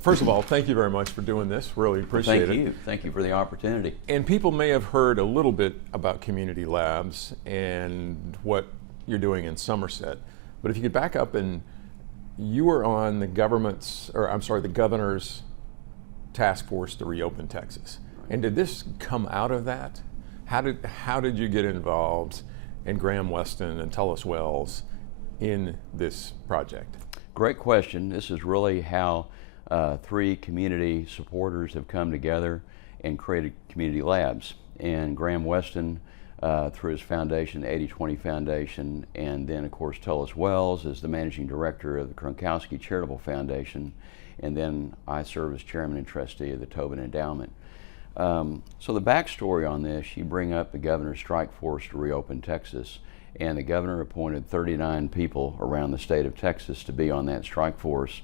First of all, thank you very much for doing this. Really appreciate it. Thank you. Thank you for the opportunity. And people may have heard a little bit about community labs and what you're doing in Somerset. But if you could back up, and you were on the the governor's task force to reopen Texas. And did this come out of that? How did you get involved, and Graham Weston and Tullis Wells, in this project? Great question. This is really how three community supporters have come together and created community labs. And Graham Weston, through his foundation, the 80/20 Foundation, and then of course Tullis Wells is the managing director of the Kronkowski Charitable Foundation, and then I serve as chairman and trustee of the Tobin Endowment. So the backstory on this, you bring up the governor's strike force to reopen Texas, and the governor appointed 39 people around the state of Texas to be on that strike force.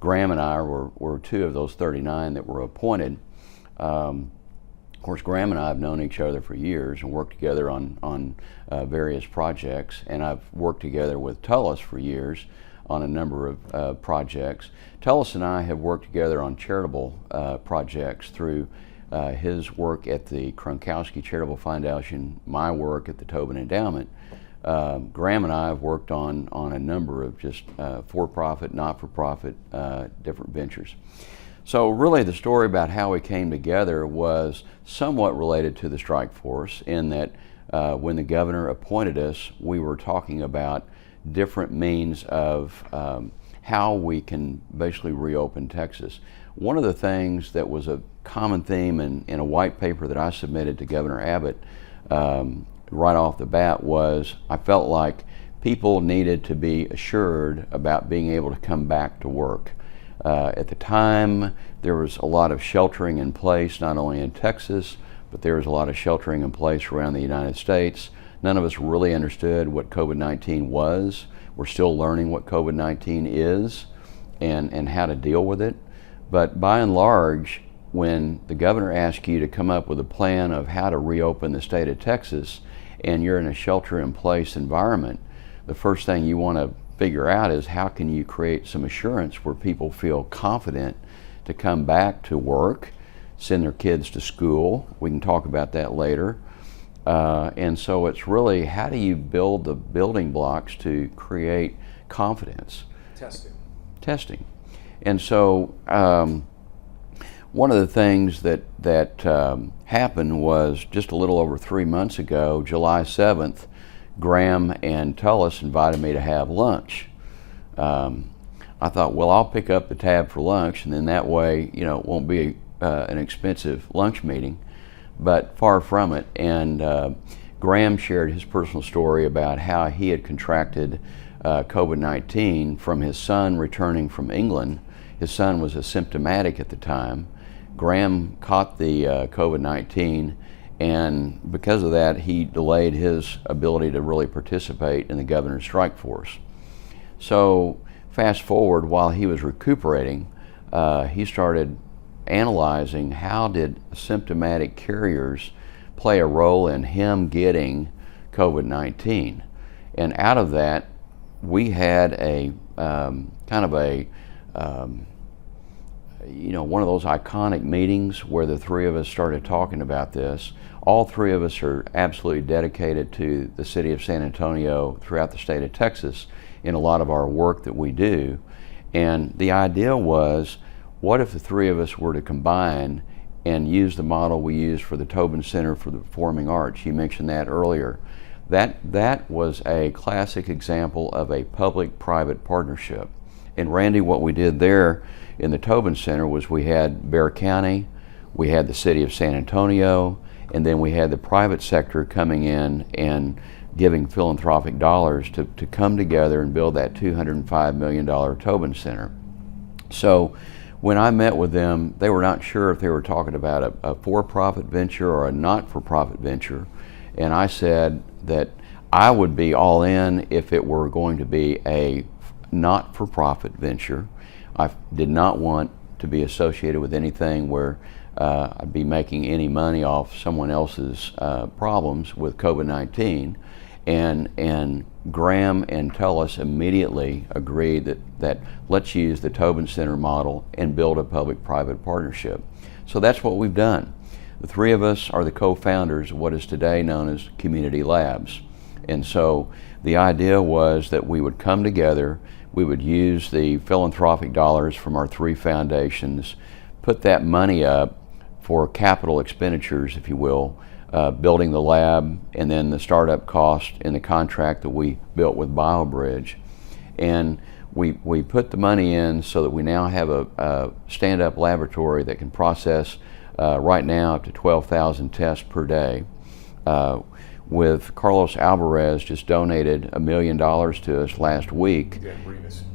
Graham and I were two of those 39 that were appointed. Of course, Graham and I have known each other for years and worked together on various projects, and I've worked together with Tullis for years on a number of projects. Tullis and I have worked together on charitable projects through his work at the Kronkowski Charitable Foundation, my work at the Tobin Endowment. Graham and I have worked on a number of just for-profit, not-for-profit, different ventures. So really the story about how we came together was somewhat related to the strike force, in that when the governor appointed us, we were talking about different means of how we can basically reopen Texas. One of the things that was a common theme in a white paper that I submitted to Governor Abbott right off the bat was, I felt like people needed to be assured about being able to come back to work. At the time, there was a lot of sheltering in place, not only in Texas, but there was a lot of sheltering in place around the United States. None of us really understood what COVID-19 was. We're still learning what COVID-19 is and how to deal with it. But by and large, when the governor asks you to come up with a plan of how to reopen the state of Texas, and you're in a shelter-in-place environment, the first thing you want to figure out is how can you create some assurance where people feel confident to come back to work, send their kids to school. We can talk about that later. And so it's really, how do you build the building blocks to create confidence? Testing. And so one of the things that happened was just a little over 3 months ago, July 7th, Graham and Tullis invited me to have lunch. I thought, well, I'll pick up the tab for lunch, and then that way, it won't be an expensive lunch meeting, but far from it. And Graham shared his personal story about how he had contracted COVID-19 from his son returning from England. His son was asymptomatic at the time. Graham caught the COVID-19, and because of that, he delayed his ability to really participate in the governor's strike force. So fast forward, while he was recuperating, he started analyzing how did asymptomatic carriers play a role in him getting COVID-19. And out of that, we had a kind of a one of those iconic meetings where the three of us started talking about this. All three of us are absolutely dedicated to the city of San Antonio throughout the state of Texas in a lot of our work that we do. And the idea was, what if the three of us were to combine and use the model we used for the Tobin Center for the Performing Arts? You mentioned that earlier. That was a classic example of a public-private partnership. And Randy, what we did there in the Tobin Center was we had Bexar County, we had the city of San Antonio, and then we had the private sector coming in and giving philanthropic dollars to come together and build that $205 million Tobin Center. So when I met with them, they were not sure if they were talking about a for-profit venture or a not-for-profit venture. And I said that I would be all in if it were going to be a not-for-profit venture. I did not want to be associated with anything where I'd be making any money off someone else's problems with COVID-19. And Graham and Tullis immediately agreed that let's use the Tobin Center model and build a public-private partnership. So that's what we've done. The three of us are the co-founders of what is today known as Community Labs. And so the idea was that we would come together, we would use the philanthropic dollars from our three foundations, put that money up for capital expenditures, if you will, building the lab and then the startup cost in the contract that we built with Biobridge. And we put the money in so that we now have a stand-up laboratory that can process right now up to 12,000 tests per day. With Carlos Alvarez just donated $1 million to us last week.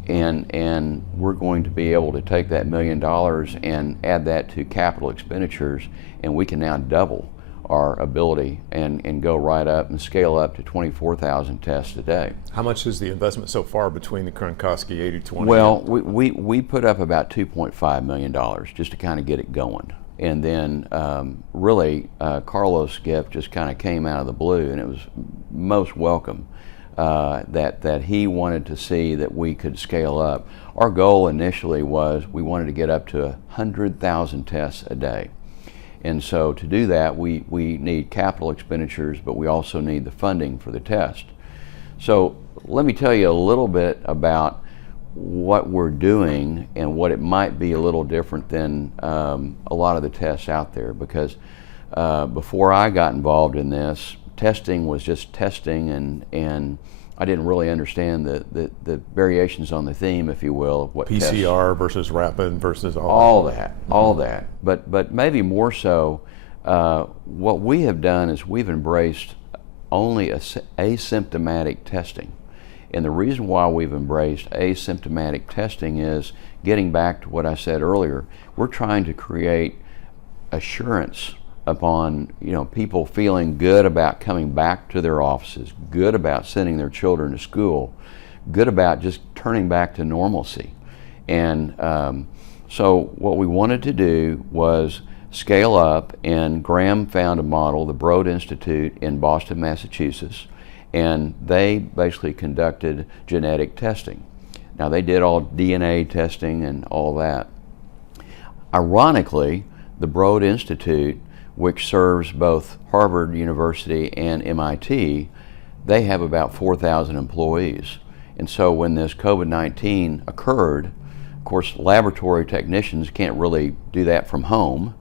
And we're going to be able to take that $1 million and add that to capital expenditures, and we can now double our ability and go right up and scale up to 24,000 tests a day. How much is the investment so far between the Kronkowski 80/20? Well, we put up about $2.5 million just to kind of get it going. And then really Carlos' gift just kind of came out of the blue, and it was most welcome that he wanted to see that we could scale up. Our goal initially was we wanted to get up to 100,000 tests a day. And so to do that, we need capital expenditures, but we also need the funding for the test. So let me tell you a little bit about what we're doing and what it might be a little different than a lot of the tests out there, because before I got involved in this, testing was just testing, and I didn't really understand the variations on the theme, if you will, of what PCR versus rapid versus all that. But maybe more so, what we have done is we've embraced only asymptomatic testing. And the reason why we've embraced asymptomatic testing is getting back to what I said earlier. We're trying to create assurance upon people feeling good about coming back to their offices, good about sending their children to school, good about just turning back to normalcy. And so what we wanted to do was scale up, and Graham found a model, the Broad Institute in Boston, Massachusetts, and they basically conducted genetic testing. Now they did all DNA testing and all that. Ironically, the Broad Institute, which serves both Harvard University and MIT, they have about 4,000 employees. And so when this COVID-19 occurred, of course, laboratory technicians can't really do that from home.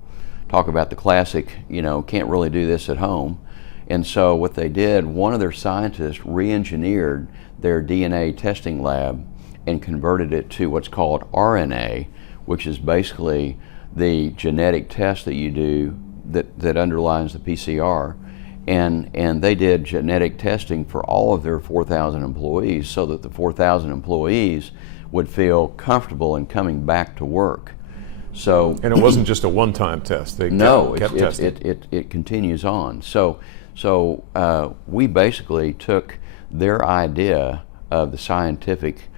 Talk about the classic, can't really do this at home. And so what they did, one of their scientists re-engineered their DNA testing lab and converted it to what's called RNA, which is basically the genetic test that you do that underlies the PCR. And they did genetic testing for all of their 4,000 employees so that the 4,000 employees would feel comfortable in coming back to work. So, and it wasn't just a one-time test. They kept testing. It continues on. So we basically took their idea of the scientific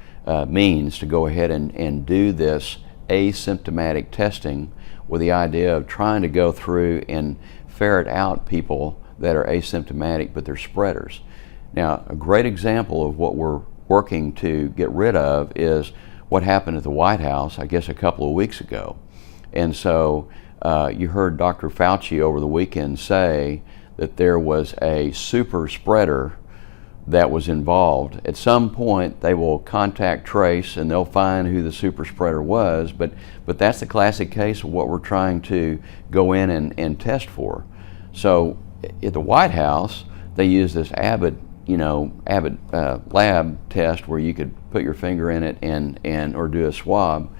means to go ahead and do this asymptomatic testing with the idea of trying to go through and ferret out people that are asymptomatic but they're spreaders. Now, a great example of what we're working to get rid of is what happened at the White House, I guess, a couple of weeks ago. And so you heard Dr. Fauci over the weekend say that there was a super spreader that was involved. At some point they will contact trace and they'll find who the super spreader was, but that's the classic case of what we're trying to go in and test for. So at the White House they use this Abbott lab test where you could put your finger in it or do a swab,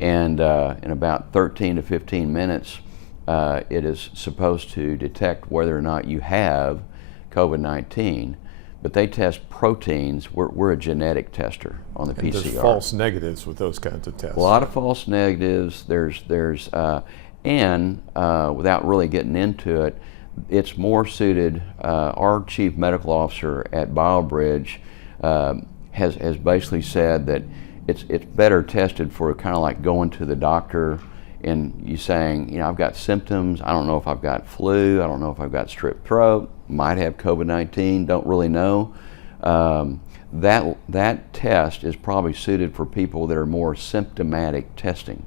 and in about 13 to 15 minutes it is supposed to detect whether or not you have COVID-19. But they test proteins. We're a genetic tester on the PCR. There's false negatives with those kinds of tests. A lot of false negatives. And without really getting into it, it's more suited. Our chief medical officer at Biobridge has basically said that it's better tested for kind of like going to the doctor and you saying, I've got symptoms. I don't know if I've got flu. I don't know if I've got strep throat. Might have COVID-19. Don't really know. that test is probably suited for people that are more symptomatic testing.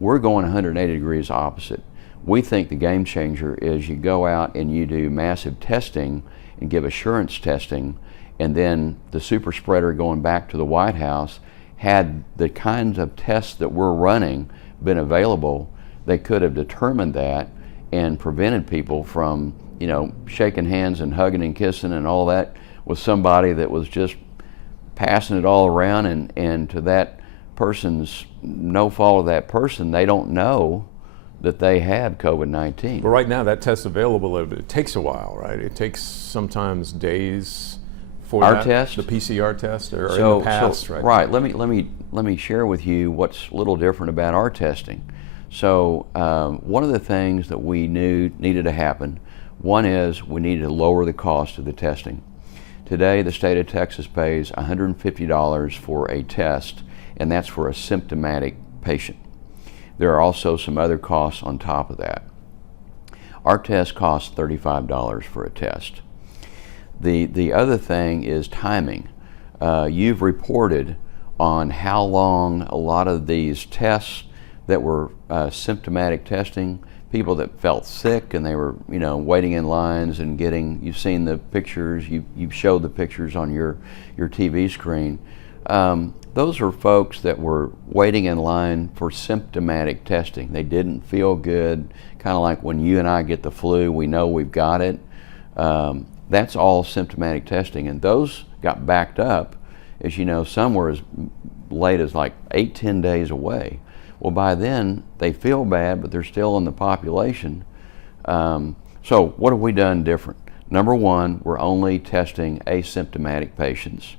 We're going 180 degrees opposite. We think the game changer is you go out and you do massive testing and give assurance testing, and then the super spreader going back to the White House, had the kinds of tests that we're running been available, they could have determined that and prevented people from, you know, shaking hands and hugging and kissing and all that with somebody that was just passing it all around, and to that person's no fault of that person, they don't know that they had COVID-19. But right now that test's available, it takes a while, right? It takes sometimes days for our test, the PCR test, or in the past, right? Right. Let me share with you what's a little different about our testing. So one of the things that we knew needed to happen, one is we needed to lower the cost of the testing. Today, the state of Texas pays $150 for a test, and that's for a symptomatic patient. There are also some other costs on top of that. Our test costs $35 for a test. The other thing is timing. You've reported on how long a lot of these tests that were symptomatic testing, people that felt sick and they were, you know, waiting in lines and getting, you've seen the pictures, you've showed the pictures on your TV screen. Those are folks that were waiting in line for symptomatic testing. They didn't feel good, kind of like when you and I get the flu, we know we've got it. That's all symptomatic testing, and those got backed up, as you know, some were as late as like 8-10 days away. Well, by then they feel bad, but they're still in the population. So what have we done different? Number one, we're only testing asymptomatic patients.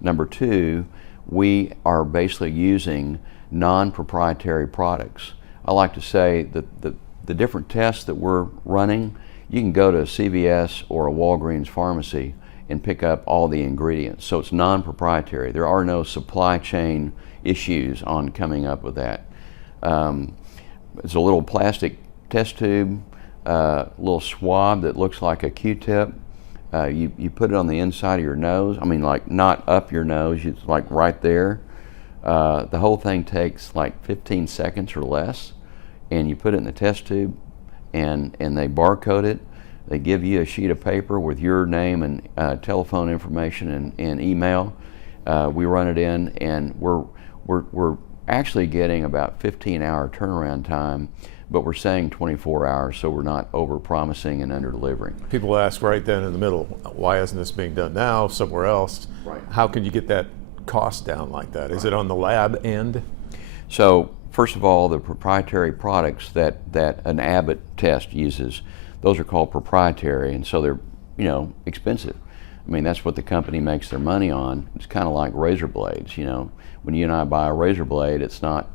Number two, we are basically using non-proprietary products. I like to say that the different tests that we're running, you can go to a CVS or a Walgreens pharmacy and pick up all the ingredients. So it's non-proprietary. There are no supply chain issues on coming up with that. It's a little plastic test tube, little swab that looks like a Q-tip. You put it on the inside of your nose. I mean, like not up your nose, it's like right there. The whole thing takes like 15 seconds or less, and you put it in the test tube, and they barcode it. They give you a sheet of paper with your name and telephone information and email. We run it in, and we're actually getting about 15-hour turnaround time, but we're saying 24 hours, so we're not over-promising and under-delivering. People ask right then in the middle, why isn't this being done now somewhere else? Right. How can you get that cost down like that? Is it on the lab end? So first of all, the proprietary products that an Abbott test uses, those are called proprietary, and so they're, you know, expensive. I mean, that's what the company makes their money on. It's kind of like razor blades, you know. When you and I buy a razor blade, it's not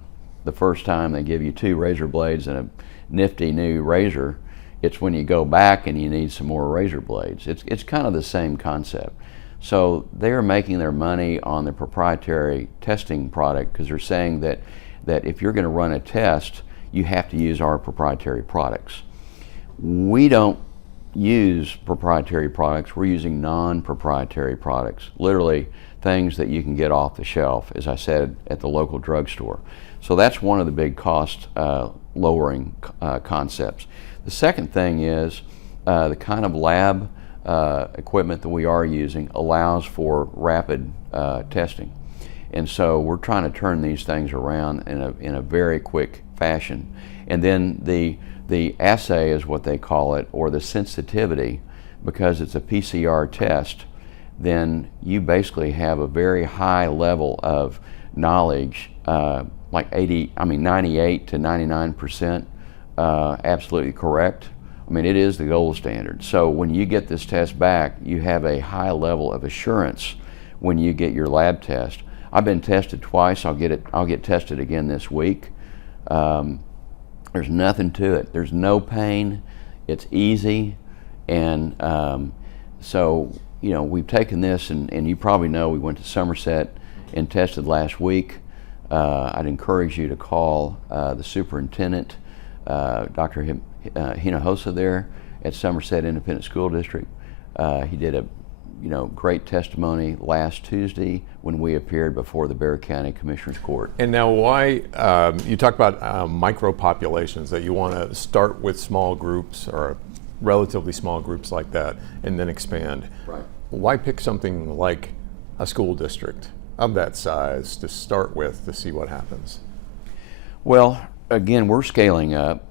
the first time they give you 2 razor blades and a nifty new razor. It's when you go back and you need some more razor blades. It's kind of the same concept. So they're making their money on the proprietary testing product because they're saying that if you're going to run a test, you have to use our proprietary products. We don't use proprietary products. We're using non-proprietary products, literally things that you can get off the shelf, as I said, at the local drugstore. So that's one of the big cost lowering concepts. The second thing is the kind of lab equipment that we are using allows for rapid testing. And so we're trying to turn these things around in a very quick fashion. And then the assay is what they call it, or the sensitivity, because it's a PCR test, then you basically have a very high level of knowledge, like 98 to 99% absolutely correct. I mean, it is the gold standard. So when you get this test back, you have a high level of assurance when you get your lab test. I've been tested twice. I'll get tested again this week. There's nothing to it. There's no pain. It's easy, and so you know, we've taken this, and you probably know we went to Somerset and tested last week. I'd encourage you to call the superintendent, Dr. Hinojosa there at Somerset Independent School District. He did a great testimony last Tuesday when we appeared before the Bexar County Commissioners Court. And now why, you talk about micro populations, that you want to start with small groups or relatively small groups like that and then expand. Right. Why pick something like a school district of that size to start with to see what happens? Well, again, we're scaling up,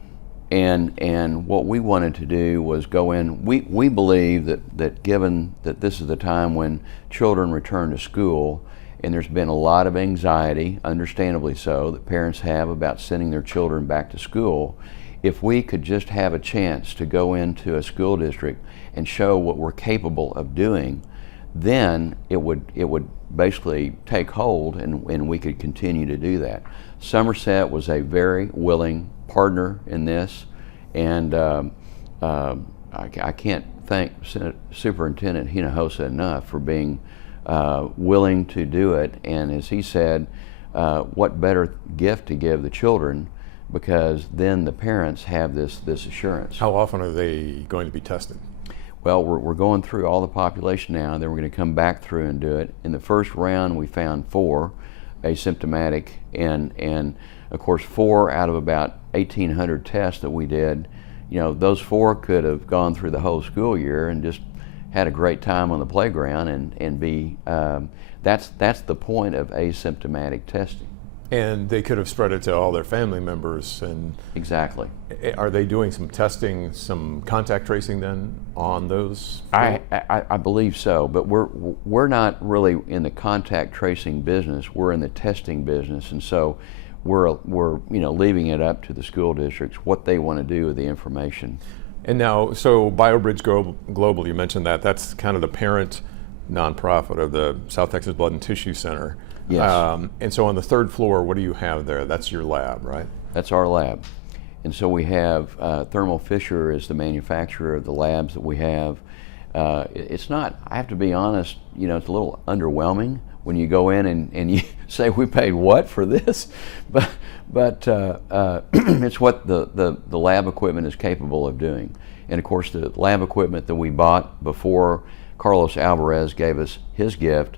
and what we wanted to do was go in. We believe that given that this is the time when children return to school, and there's been a lot of anxiety, understandably so, that parents have about sending their children back to school, if we could just have a chance to go into a school district and show what we're capable of doing, then it would basically take hold, and we could continue to do that. Somerset was a very willing partner in this, and I can't thank Superintendent Hinojosa enough for being willing to do it. And as he said, what better gift to give the children, because then the parents have this assurance. How often are they going to be tested? Well, we're going through all the population now, then we're going to come back through and do it. In the first round, we found 4 asymptomatic, and of course 4 out of about 1,800 tests that we did, those 4 could have gone through the whole school year and just had a great time on the playground and be, that's the point of asymptomatic testing. And they could have spread it to all their family members. And exactly. Are they doing some testing, some contact tracing then on those? I believe so, but we're not really in the contact tracing business. We're in the testing business, and so we're leaving it up to the school districts what they want to do with the information. And now, so Biobridge Global, you mentioned that's kind of the parent nonprofit of the South Texas Blood and Tissue Center. Yes. And so on the 3rd floor, what do you have there? That's your lab, right? That's our lab. And so we have Thermo Fisher is the manufacturer of the labs that we have. It's not, I have to be honest, it's a little underwhelming when you go in and you say, we paid what for this? But it's what the lab equipment is capable of doing. And of course, the lab equipment that we bought before Carlos Alvarez gave us his gift,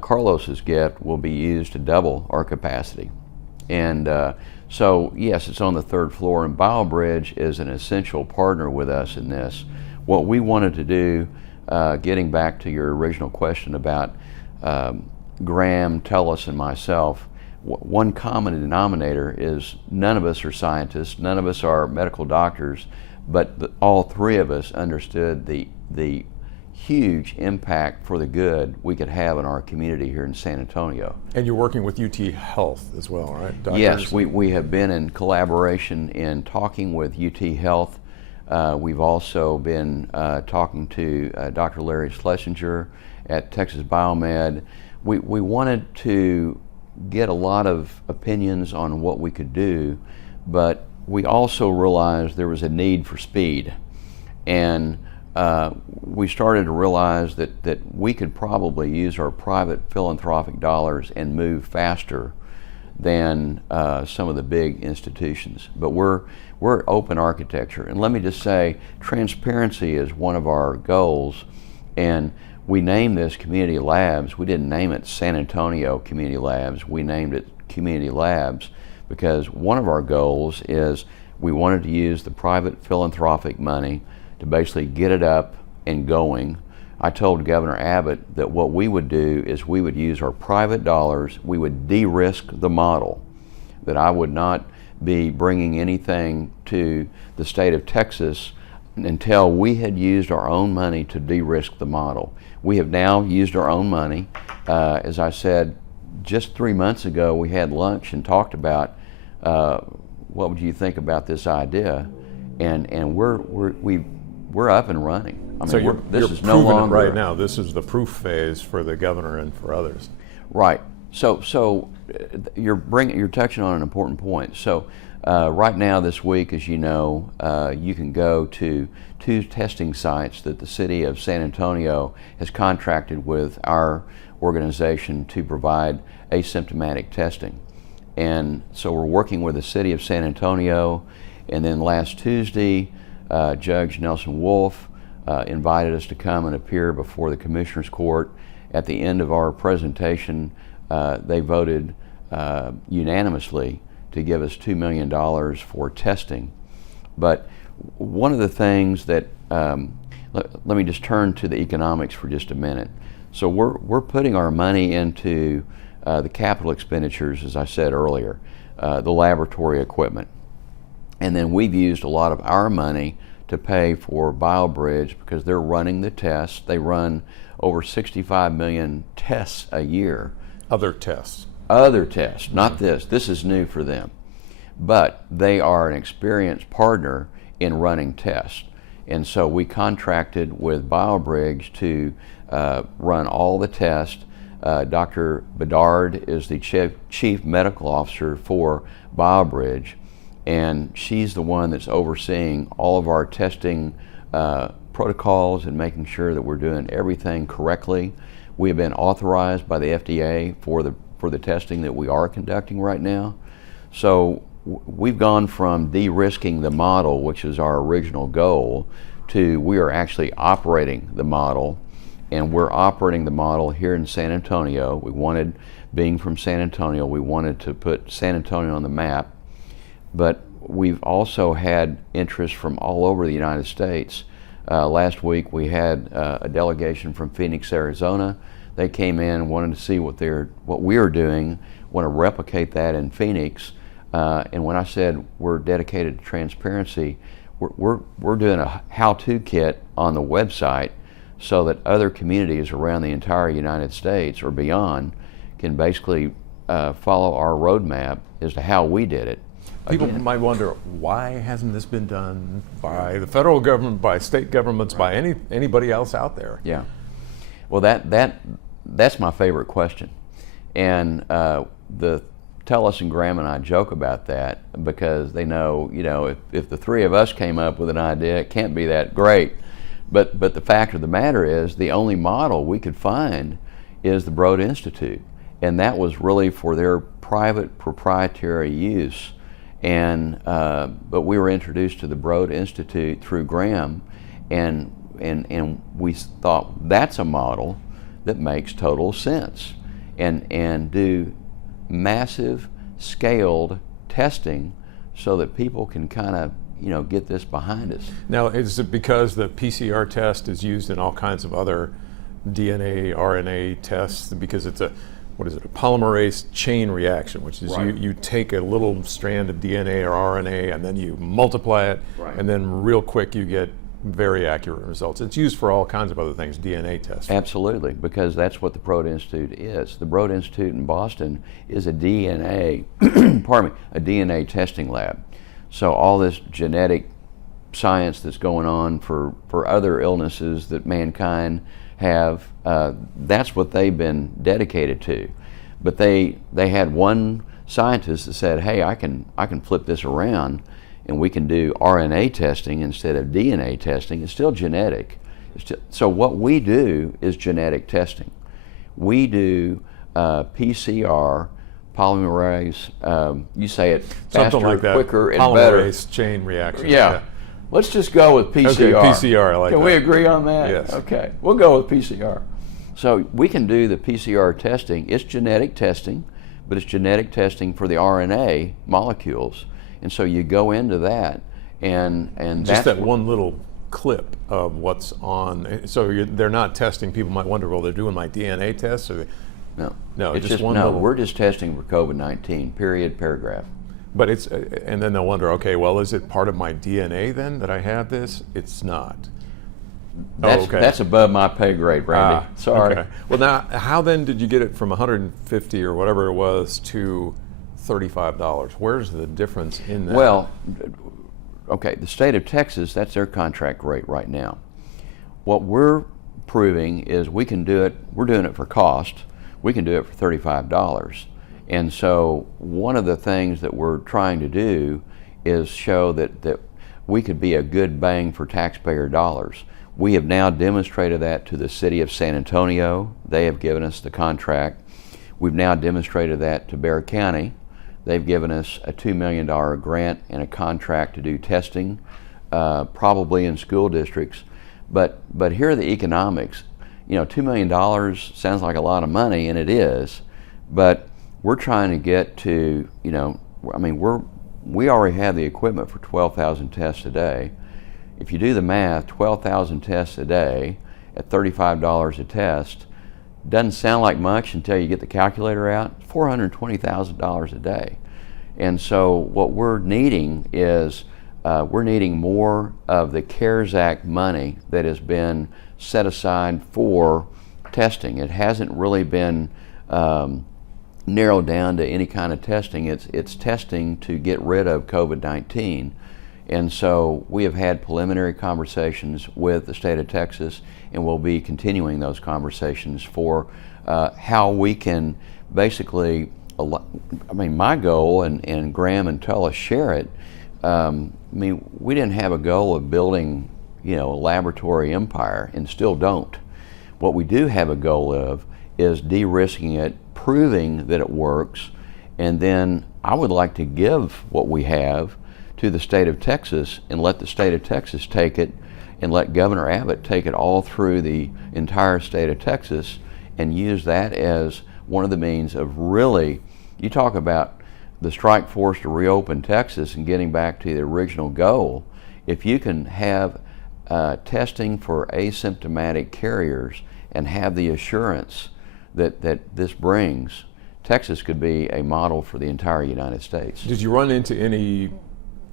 Carlos's gift will be used to double our capacity. And so yes, it's on the 3rd floor, and Biobridge is an essential partner with us in this. What we wanted to do, getting back to your original question about Graham, Tellis, and myself, one common denominator is none of us are scientists, none of us are medical doctors, but all 3 of us understood the huge impact for the good we could have in our community here in San Antonio. And you're working with UT Health as well, right? Doctors? Yes, we have been in collaboration in talking with UT Health. We've also been talking to Dr. Larry Schlesinger at Texas Biomed. We wanted to get a lot of opinions on what we could do, but we also realized there was a need for speed. And we started to realize that we could probably use our private philanthropic dollars and move faster than some of the big institutions. But we're open architecture. And let me just say, transparency is one of our goals. And we named this Community Labs. We didn't name it San Antonio Community Labs. We named it Community Labs because one of our goals is we wanted to use the private philanthropic money to basically get it up and going. I told Governor Abbott that what we would do is we would use our private dollars, we would de-risk the model, that I would not be bringing anything to the state of Texas until we had used our own money to de-risk the model. We have now used our own money. As I said, just 3 months ago we had lunch and talked about what would you think about this idea, and we're up and running. I mean, so this is no longer right now. This is the proof phase for the governor and for others. Right. So you're touching on an important point. So right now this week, as you know, you can go to 2 testing sites that the city of San Antonio has contracted with our organization to provide asymptomatic testing. And so we're working with the city of San Antonio, and then last Tuesday, Judge Nelson Wolf invited us to come and appear before the Commissioner's Court. At the end of our presentation, they voted unanimously to give us $2 million for testing. But one of the things that, let me just turn to the economics for just a minute. So we're putting our money into the capital expenditures, as I said earlier, the laboratory equipment. And then we've used a lot of our money to pay for Biobridge because they're running the tests. They run over 65 million tests a year. Other tests. Other tests, not this. This is new for them. But they are an experienced partner in running tests. And so we contracted with Biobridge to run all the tests. Dr. Bedard is the chief medical officer for Biobridge, and she's the one that's overseeing all of our testing protocols and making sure that we're doing everything correctly. We have been authorized by the FDA for the testing that we are conducting right now. So we've gone from de-risking the model, which is our original goal, to we are actually operating the model, and we're operating the model here in San Antonio. We wanted, being from San Antonio, we wanted to put San Antonio on the map, but we've also had interest from all over the United States. Last week we had a delegation from Phoenix, Arizona. They came in, wanted to see what we are doing, want to replicate that in Phoenix. And when I said we're dedicated to transparency, we're doing a how-to kit on the website so that other communities around the entire United States or beyond can basically follow our roadmap as to how we did it. People might wonder, why hasn't this been done by the federal government, by state governments, by anybody else out there? Yeah. Well, that's my favorite question. And the Tellis and Graham and I joke about that because they know, if the three of us came up with an idea, it can't be that great. But the fact of the matter is, the only model we could find is the Broad Institute. And that was really for their private proprietary use. And but we were introduced to the Broad Institute through Graham, and we thought that's a model that makes total sense, and do massive scaled testing so that people can kind of get this behind us. Now, is it because the PCR test is used in all kinds of other DNA, RNA tests, because it's a polymerase chain reaction, which is right. you take a little strand of DNA or RNA and then you multiply it, right. and then real quick you get very accurate results. It's used for all kinds of other things, DNA tests. Absolutely, because that's what the Broad Institute is. The Broad Institute in Boston is a DNA, a DNA testing lab. So all this genetic science that's going on for other illnesses that mankind have, that's what they've been dedicated to. But they had one scientist that said, hey, I can flip this around and we can do RNA testing instead of DNA testing. It's still genetic. So what we do is genetic testing. We do PCR, polymerase, you say it faster, something like that, quicker, and better. Polymerase chain reaction. Yeah. Let's just go with PCR. Okay, PCR, I like that. Can we agree on that? Yes. Okay, we'll go with PCR. So we can do the PCR testing. It's genetic testing, but it's genetic testing for the RNA molecules. And so you go into that, and just that's that one little clip of what's on. So they're not testing. People might wonder, well, they're doing my DNA tests, or no, it's just one no. little. We're just testing for COVID-19. Period. Paragraph. But it's, and then they'll wonder, okay, well, is it part of my DNA then that I have this? It's not. That's above my pay grade, Brandy. Sorry. Okay. Well, now, how then did you get it from $150 or whatever it was to $35? Where's the difference in that? Well, okay, the state of Texas, that's their contract rate right now. What we're proving is we can do it, we're doing it for cost, we can do it for $35. And so one of the things that we're trying to do is show that we could be a good bang for taxpayer dollars. We have now demonstrated that to the city of San Antonio. They have given us the contract. We've now demonstrated that to Bexar County. They've given us a $2 million grant and a contract to do testing, probably in school districts. But here are the economics. $2 million sounds like a lot of money, and it is, but we're trying to get to, we already have the equipment for 12,000 tests a day. If you do the math, 12,000 tests a day at $35 a test doesn't sound like much until you get the calculator out. $420,000 a day. And so what we're needing is we're needing more of the CARES Act money that has been set aside for testing. It hasn't really been narrowed down to any kind of testing. It's testing to get rid of COVID-19. And so we have had preliminary conversations with the state of Texas, and we'll be continuing those conversations for how we can basically, my goal, and Graham and Tullis share it, we didn't have a goal of building, a laboratory empire, and still don't. What we do have a goal of is de-risking it, proving that it works, and then I would like to give what we have to the state of Texas and let the state of Texas take it, and let Governor Abbott take it all through the entire state of Texas and use that as one of the means of really, you talk about the strike force to reopen Texas and getting back to the original goal. If you can have testing for asymptomatic carriers and have the assurance that this brings, Texas could be a model for the entire United States. Did you run into any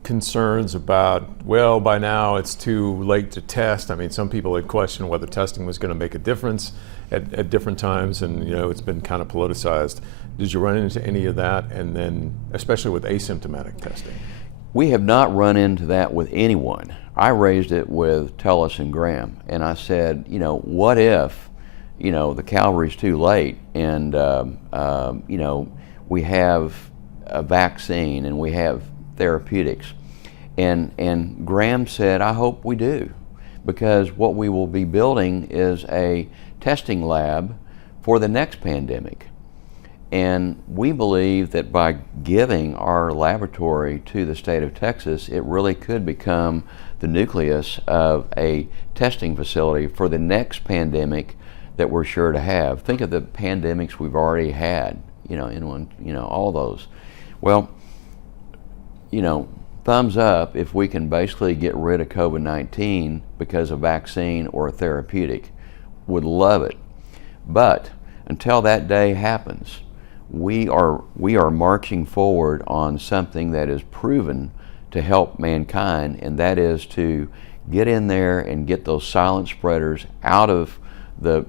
concerns about, well, by now it's too late to test? I mean, some people had questioned whether testing was going to make a difference at different times, and it's been kind of politicized. Did you run into any of that? And then, especially with asymptomatic testing? We have not run into that with anyone. I raised it with Tullis and Graham, and I said, what if, the cavalry's too late, and we have a vaccine and we have therapeutics, and Graham said, I hope we do, because what we will be building is a testing lab for the next pandemic. And we believe that by giving our laboratory to the state of Texas, it really could become the nucleus of a testing facility for the next pandemic that we're sure to have. Think of the pandemics we've already had, all those. Well, thumbs up if we can basically get rid of COVID-19 because of vaccine or a therapeutic. Would love it. But until that day happens, we are marching forward on something that is proven to help mankind, and that is to get in there and get those silent spreaders out of the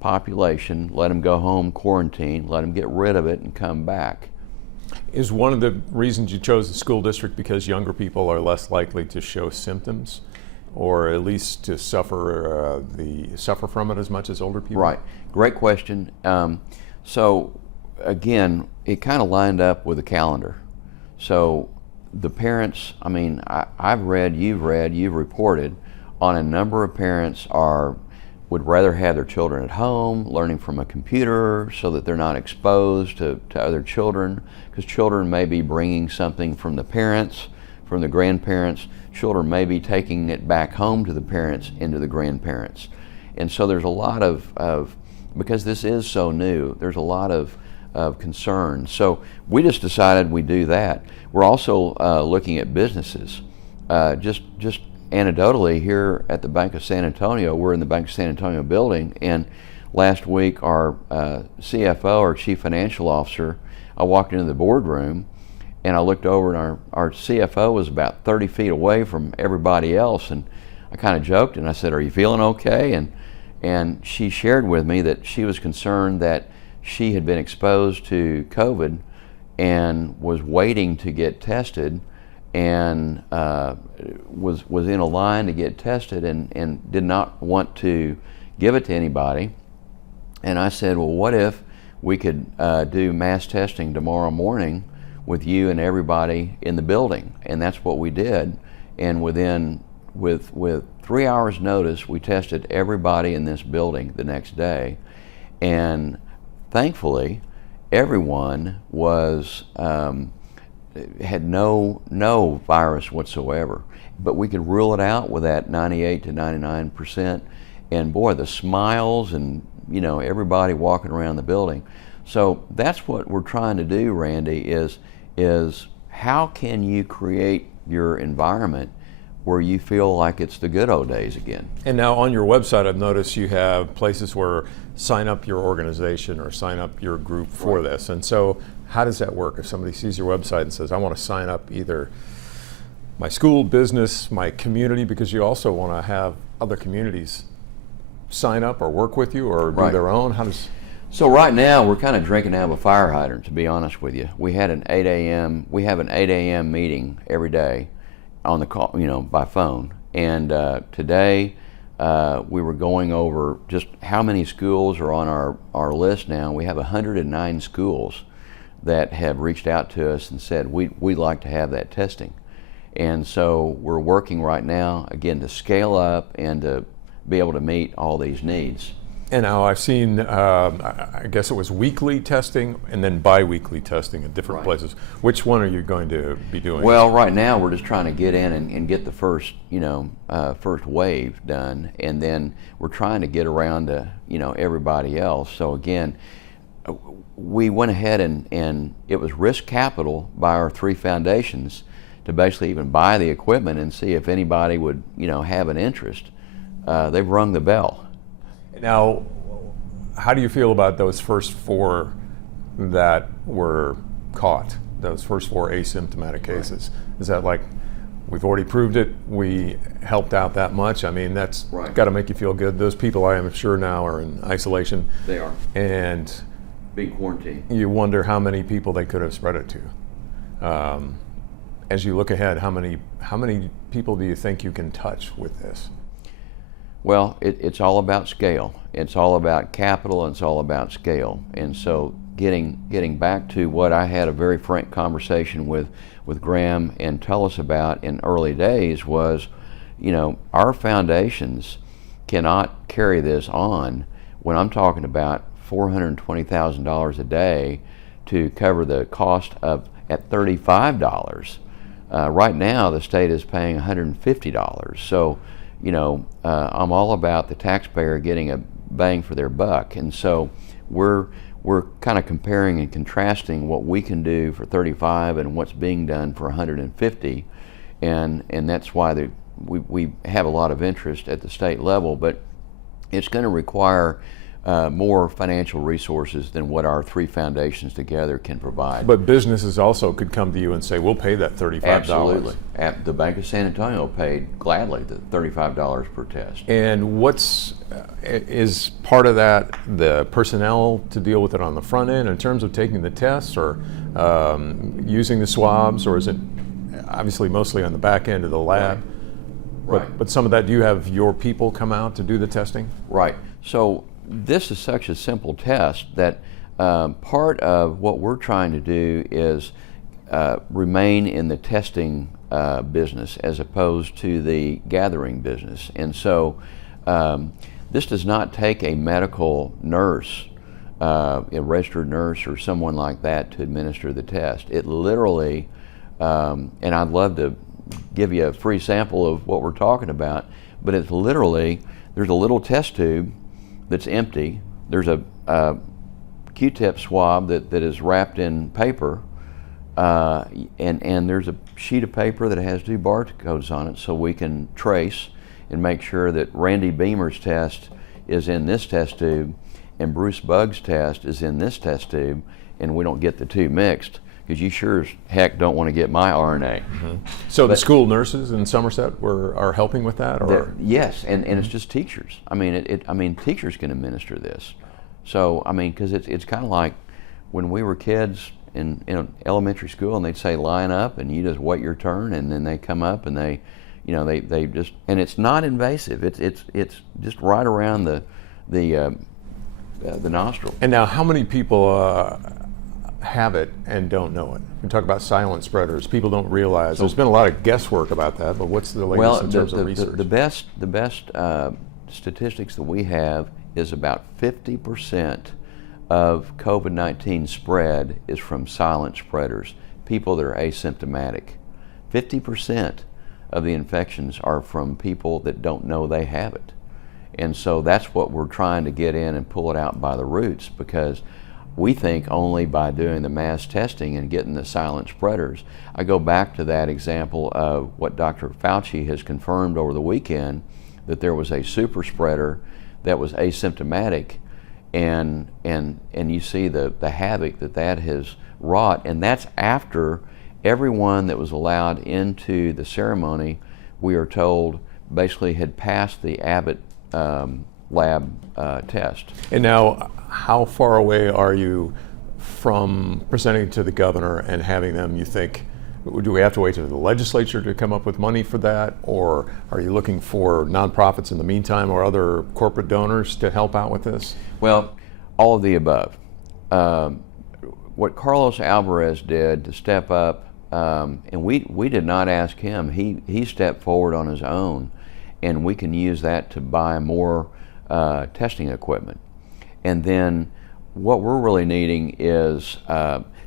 population, let them go home, quarantine, let them get rid of it and come back. Is one of the reasons you chose the school district because younger people are less likely to show symptoms, or at least to suffer from it as much as older people? Right. Great question. So again, it kind of lined up with the calendar. So the parents, I've read, you've reported on a number of parents would rather have their children at home, learning from a computer so that they're not exposed to other children, because children may be bringing something from the parents, from the grandparents. Children may be taking it back home to the parents, into the grandparents. And so there's a lot of because this is so new, there's a lot of concern. So we just decided we'd do that. We're also looking at businesses. Just anecdotally, here at the Bank of San Antonio, we're in the Bank of San Antonio building, and last week our CFO, our Chief Financial Officer, I walked into the boardroom and I looked over, and our CFO was about 30 feet away from everybody else, and I kind of joked and I said, "Are you feeling okay?" And she shared with me that she was concerned that she had been exposed to COVID and was waiting to get tested, and was in a line to get tested, and did not want to give it to anybody. And I said, well, what if we could do mass testing tomorrow morning with you and everybody in the building? And that's what we did. And with 3 hours notice, we tested everybody in this building the next day. And thankfully, everyone was had no virus whatsoever. But we could rule it out with that 98 to 99%. And boy, the smiles and everybody walking around the building. So that's what we're trying to do, Randy, is how can you create your environment where you feel like it's the good old days again. And now on your website, I've noticed you have places where sign up your organization or sign up your group for this. And so how does that work? If somebody sees your website and says, I want to sign up either my school, business, my community, because you also want to have other communities sign up or work with you or do their own. So right now we're kind of drinking out of a fire hydrant, to be honest with you. We have an 8 a.m. meeting every day on the call, by phone. And today we were going over just how many schools are on our list now. We have 109 schools that have reached out to us and said we'd like to have that testing. And so we're working right now, again, to scale up and to be able to meet all these needs. And now I've seen, I guess it was weekly testing and then bi-weekly testing at different places. Which one are you going to be doing? Well, right now we're just trying to get in and get the first, first wave done, and then we're trying to get around to, everybody else. So again, we went ahead and it was risk capital by our three foundations to basically even buy the equipment and see if anybody would, have an interest. They've rung the bell. Now, how do you feel about those first 4 that were caught, those first 4 asymptomatic cases? Is that like, we've already proved it, we helped out that much? I mean, that's got to make you feel good. Those people, I am sure now, are in isolation. They are. And big quarantine. You wonder how many people they could have spread it to. As you look ahead, how many people do you think you can touch with this? Well, it's all about scale. It's all about capital, and it's all about scale. And so getting back to what I had a very frank conversation with Graham and Tullis about in early days was, our foundations cannot carry this on when I'm talking about $420,000 a day to cover the cost of at $35. Right now the state is paying $150. So I'm all about the taxpayer getting a bang for their buck, and so we're kind of comparing and contrasting what we can do for 35 and what's being done for 150, and that's why we have a lot of interest at the state level, but it's going to require more financial resources than what our three foundations together can provide. But businesses also could come to you and say, we'll pay that $35. Absolutely. The Bank of San Antonio paid gladly the $35 per test. And is part of that the personnel to deal with it on the front end in terms of taking the tests or using the swabs, or is it obviously mostly on the back end of the lab? Right. But some of that, do you have your people come out to do the testing? Right. So this is such a simple test that part of what we're trying to do is remain in the testing business as opposed to the gathering business. And so this does not take a medical nurse, a registered nurse or someone like that to administer the test. It literally, and I'd love to give you a free sample of what we're talking about, but it's literally, there's a little test tube that's empty. There's a Q-tip swab that is wrapped in paper, and there's a sheet of paper that has 2 barcodes on it so we can trace and make sure that Randy Beamer's test is in this test tube and Bruce Bugg's test is in this test tube, and we don't get the 2 mixed, because you sure as heck don't want to get my RNA. Mm-hmm. So the school nurses in Somerset are helping with that, or yes, and it's just teachers. I mean, teachers can administer this. So because it's kind of like when we were kids in elementary school, and they'd say line up, and you just wait your turn, and then they come up and they just, and it's not invasive. It's just right around the nostril. And now, how many people have it and don't know it? We talk about silent spreaders. People don't realize. There's been a lot of guesswork about that, but what's the latest in terms of research? The best statistics that we have is about 50% of COVID-19 spread is from silent spreaders, people that are asymptomatic. 50% of the infections are from people that don't know they have it. And so that's what we're trying to get in and pull it out by the roots, because we think only by doing the mass testing and getting the silent spreaders. I go back to that example of what Dr. Fauci has confirmed over the weekend, that there was a super spreader that was asymptomatic, and you see the havoc that that has wrought, and that's after everyone that was allowed into the ceremony, we are told, basically had passed the Abbott lab test. And now, how far away are you from presenting to the governor and having them, you think, do we have to wait to the legislature to come up with money for that, or are you looking for nonprofits in the meantime or other corporate donors to help out with this? Well, all of the above. What Carlos Alvarez did to step up, and we did not ask him, he stepped forward on his own, and we can use that to buy more testing equipment. And then what we're really needing is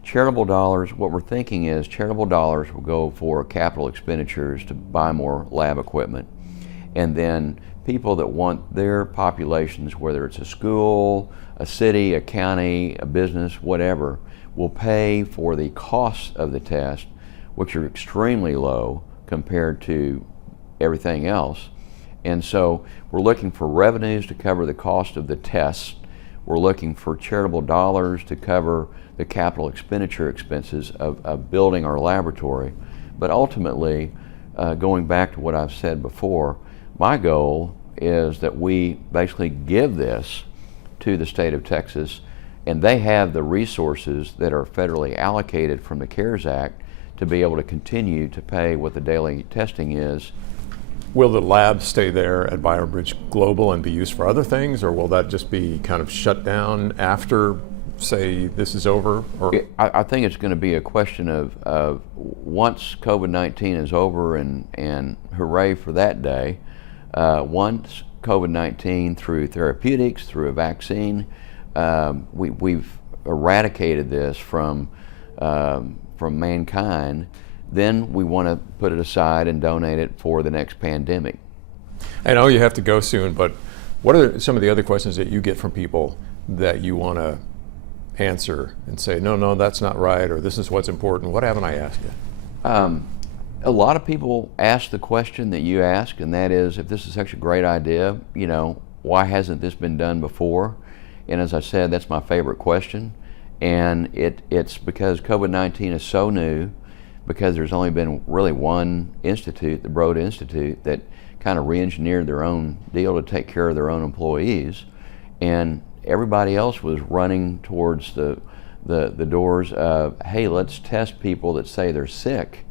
charitable dollars. What we're thinking is charitable dollars will go for capital expenditures to buy more lab equipment. And then people that want their populations, whether it's a school, a city, a county, a business, whatever, will pay for the costs of the test, which are extremely low compared to everything else. And so we're looking for revenues to cover the cost of the tests. We're looking for charitable dollars to cover the capital expenditure expenses of building our laboratory. But ultimately, going back to what I've said before, my goal is that we basically give this to the state of Texas, and they have the resources that are federally allocated from the CARES Act to be able to continue to pay what the daily testing is. Will the lab stay there at Biobridge Global and be used for other things, or will that just be kind of shut down after, say, this is over? Or I think it's going to be a question of once COVID-19 is over, and hooray for that day, once COVID-19, through therapeutics, through a vaccine, we've eradicated this from mankind, then we want to put it aside and donate it for the next pandemic. I know you have to go soon, but what are some of the other questions that you get from people that you want to answer and say, no, that's not right, or this is what's important? What haven't I asked you? A lot of people ask the question that you ask, and that is, if this is such a great idea, why hasn't this been done before? And as I said, that's my favorite question. And it's because COVID-19 is so new, because there's only been really one institute, the Broad Institute, that kind of re-engineered their own deal to take care of their own employees. And everybody else was running towards the doors of, hey, let's test people that say they're sick.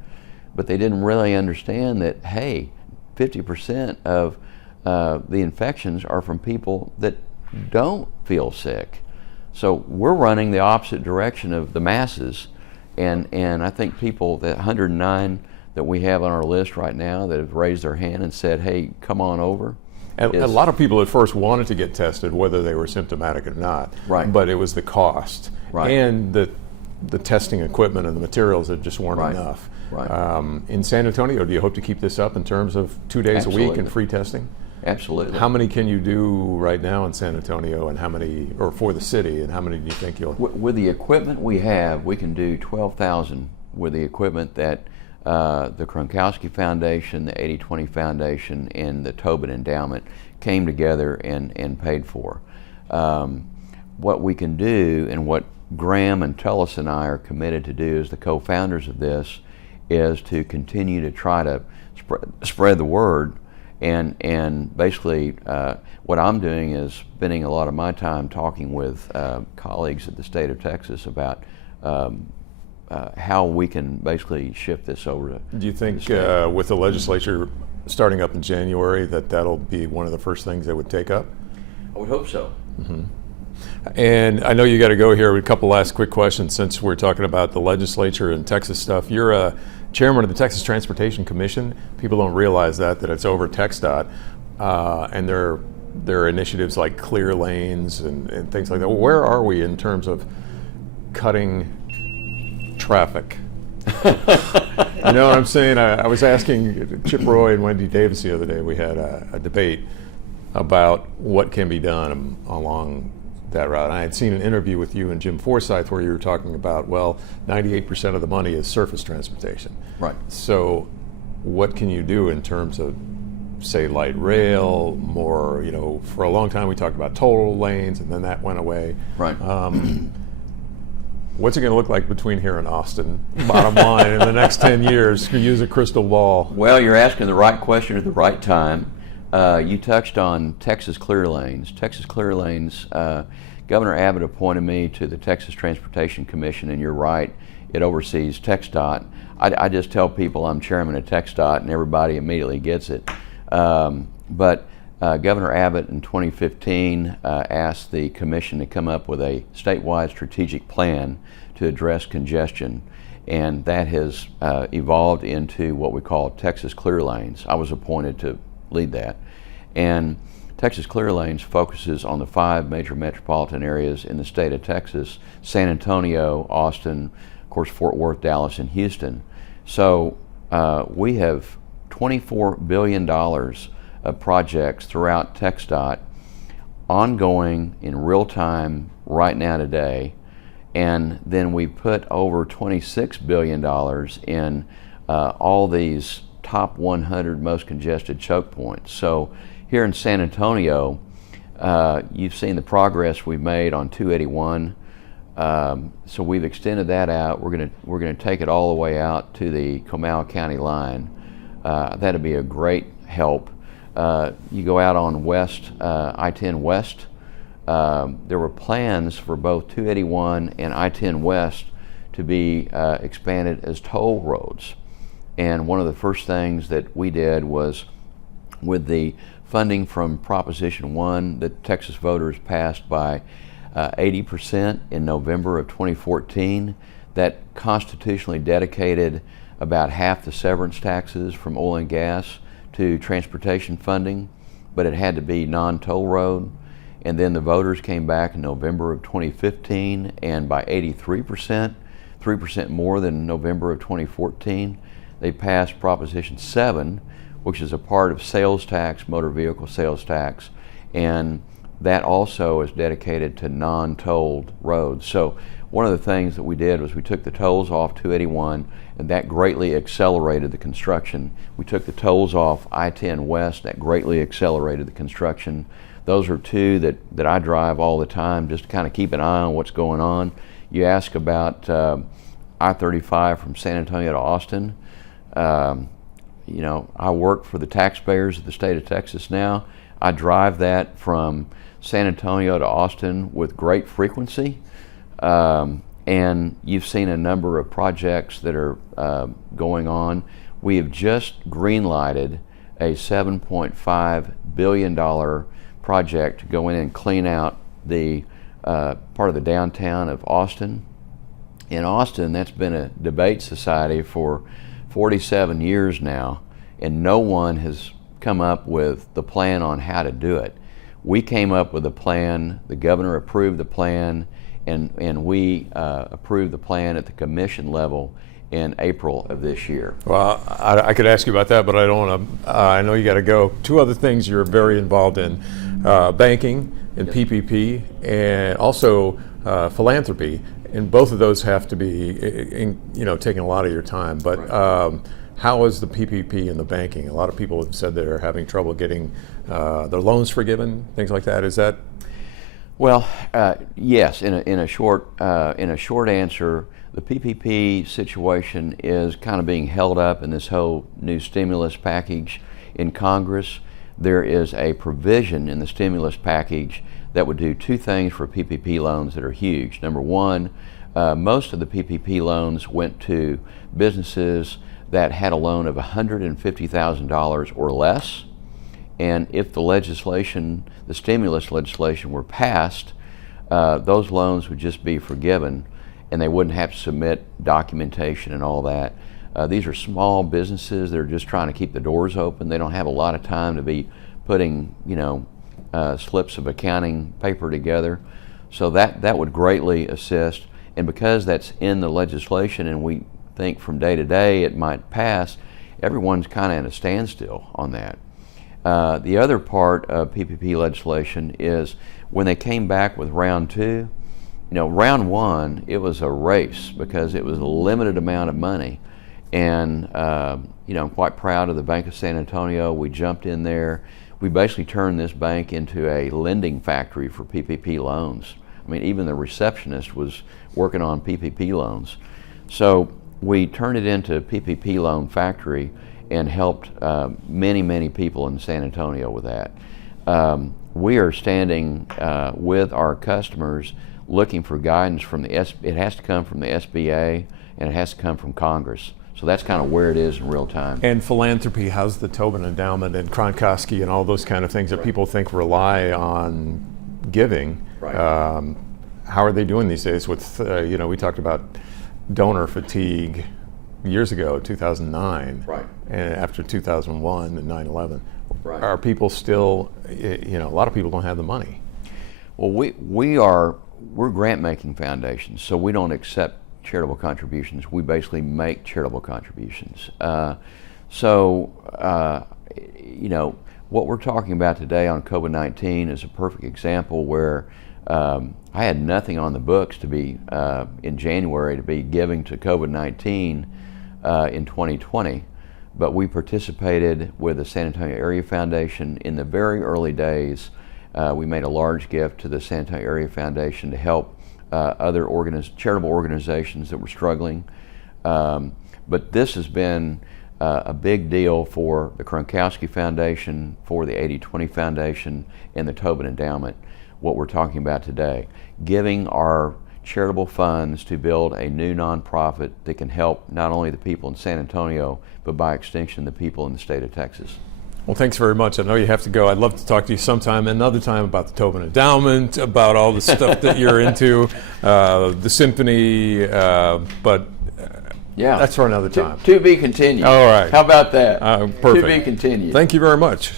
But they didn't really understand that, hey, 50% of the infections are from people that don't feel sick. So we're running the opposite direction of the masses. And I think people, that 109 that we have on our list right now that have raised their hand and said, hey, come on over. And a lot of people at first wanted to get tested, whether they were symptomatic or not. Right. But it was the cost. Right. And the testing equipment and the materials that just weren't Right. enough. Right. In San Antonio, do you hope to keep this up in terms of 2 days a week Absolutely. and free testing? Absolutely. How many can you do right now in San Antonio, and how many, or for the city, and how many do you think you'll? With the equipment we have, we can do 12,000 with the equipment that the Kronkowski Foundation, the 80/20 Foundation, and the Tobin Endowment came together and paid for. What we can do, and what Graham and Tullis and I are committed to do as the co-founders of this, is to continue to try to spread the word. And basically, what I'm doing is spending a lot of my time talking with colleagues at the state of Texas about how we can basically shift this over to. Do you think the state. with the legislature starting up in January that'll be one of the first things they would take up? I would hope so. Mm-hmm. And I know you got to go here with a couple last quick questions since we're talking about the legislature and Texas stuff. You're a chairman of the Texas Transportation Commission. People don't realize that it's over TxDOT, and there are initiatives like clear lanes and things like that. Where are we in terms of cutting traffic? You know what I'm saying? I was asking Chip Roy and Wendy Davis the other day. We had a debate about what can be done along that route. I had seen an interview with you and Jim Forsyth where you were talking about, well, 98% of the money is surface transportation. Right. So what can you do in terms of, say, light rail, more, for a long time we talked about toll lanes and then that went away. Right. What's it going to look like between here and Austin, bottom line, in the next 10 years? Can you use a crystal ball? Well, you're asking the right question at the right time. You touched on Texas Clear Lanes. Texas Clear Lanes, Governor Abbott appointed me to the Texas Transportation Commission, and you're right, it oversees TxDOT. I just tell people I'm chairman of TxDOT, and everybody immediately gets it. But Governor Abbott in 2015 asked the commission to come up with a statewide strategic plan to address congestion, and that has evolved into what we call Texas Clear Lanes. I was appointed to lead that, and Texas Clear Lanes focuses on the 5 major metropolitan areas in the state of Texas: San Antonio, Austin, of course Fort Worth, Dallas, and Houston. So we have $24 billion of projects throughout TxDOT ongoing in real time right now today, and then we put over $26 billion in all these top 100 most congested choke points. So here in San Antonio, you've seen the progress we've made on 281. So we've extended that out. We're gonna take it all the way out to the Comal County line. That'll be a great help. You go out on I-10 West, there were plans for both 281 and I-10 West to be expanded as toll roads. And one of the first things that we did was, with the funding from Proposition 1 that Texas voters passed by 80% in November of 2014, that constitutionally dedicated about half the severance taxes from oil and gas to transportation funding, but it had to be non-toll road. And then the voters came back in November of 2015, and by 83%, 3% more than November of 2014, they passed Proposition 7, which is a part of sales tax, motor vehicle sales tax, and that also is dedicated to non-tolled roads. So one of the things that we did was we took the tolls off 281, and that greatly accelerated the construction. We took the tolls off I-10 West, that greatly accelerated the construction. Those are two that I drive all the time just to kind of keep an eye on what's going on. You ask about I-35 from San Antonio to Austin. I work for the taxpayers of the state of Texas now. I drive that from San Antonio to Austin with great frequency. And you've seen a number of projects that are going on. We have just green-lighted a $7.5 billion project to go in and clean out the part of the downtown of Austin. In Austin, that's been a debate society for 47 years now, and no one has come up with the plan on how to do it. We came up with a plan, the governor approved the plan, and we approved the plan at the commission level in April of this year. Well, I could ask you about that, but I don't want to. I know you got to go. 2 other things you're very involved in: banking and PPP, and also philanthropy. And both of those have to be, taking a lot of your time. But how is the PPP and the banking? A lot of people have said they're having trouble getting their loans forgiven, things like that. Is that? Well, yes. In a short answer, the PPP situation is kind of being held up in this whole new stimulus package in Congress. There is a provision in the stimulus package that would do 2 things for PPP loans that are huge. Number one, most of the PPP loans went to businesses that had a loan of $150,000 or less. And if the stimulus legislation were passed, those loans would just be forgiven and they wouldn't have to submit documentation and all that. These are small businesses that are just trying to keep the doors open. They don't have a lot of time to be putting, slips of accounting paper together. So that would greatly assist. And because that's in the legislation and we think from day to day it might pass, everyone's kind of at a standstill on that. The other part of PPP legislation is when they came back with round 2, round 1, it was a race because it was a limited amount of money. And, I'm quite proud of the Bank of San Antonio. We jumped in there. We basically turned this bank into a lending factory for PPP loans. I mean, even the receptionist was working on PPP loans. So we turned it into a PPP loan factory and helped many people in San Antonio with that. We are standing with our customers looking for guidance from it has to come from the SBA and it has to come from Congress. So that's kind of where it is in real time. And philanthropy, how's the Tobin Endowment and Kronkowski and all those kind of things that people think rely on giving? Right. How are they doing these days with, we talked about donor fatigue years ago, 2009, Right. and after 2001 and 9/11. Right. Are people still, a lot of people don't have the money. Well, we're grant-making foundations, so we don't accept charitable contributions. We basically make charitable contributions. What we're talking about today on COVID-19 is a perfect example where I had nothing on the books to be in January to be giving to COVID-19 in 2020, but we participated with the San Antonio Area Foundation in the very early days. We made a large gift to the San Antonio Area Foundation to help other charitable organizations that were struggling. But this has been a big deal for the Kronkowski Foundation, for the 80/20 Foundation, and the Tobin Endowment, what we're talking about today. Giving our charitable funds to build a new nonprofit that can help not only the people in San Antonio, but by extension the people in the state of Texas. Well, thanks very much. I know you have to go. I'd love to talk to you sometime, another time, about the Tobin Endowment, about all the stuff that you're into, the symphony, but yeah, that's for another time. To be continued. All right. How about that? Perfect. To be continued. Thank you very much.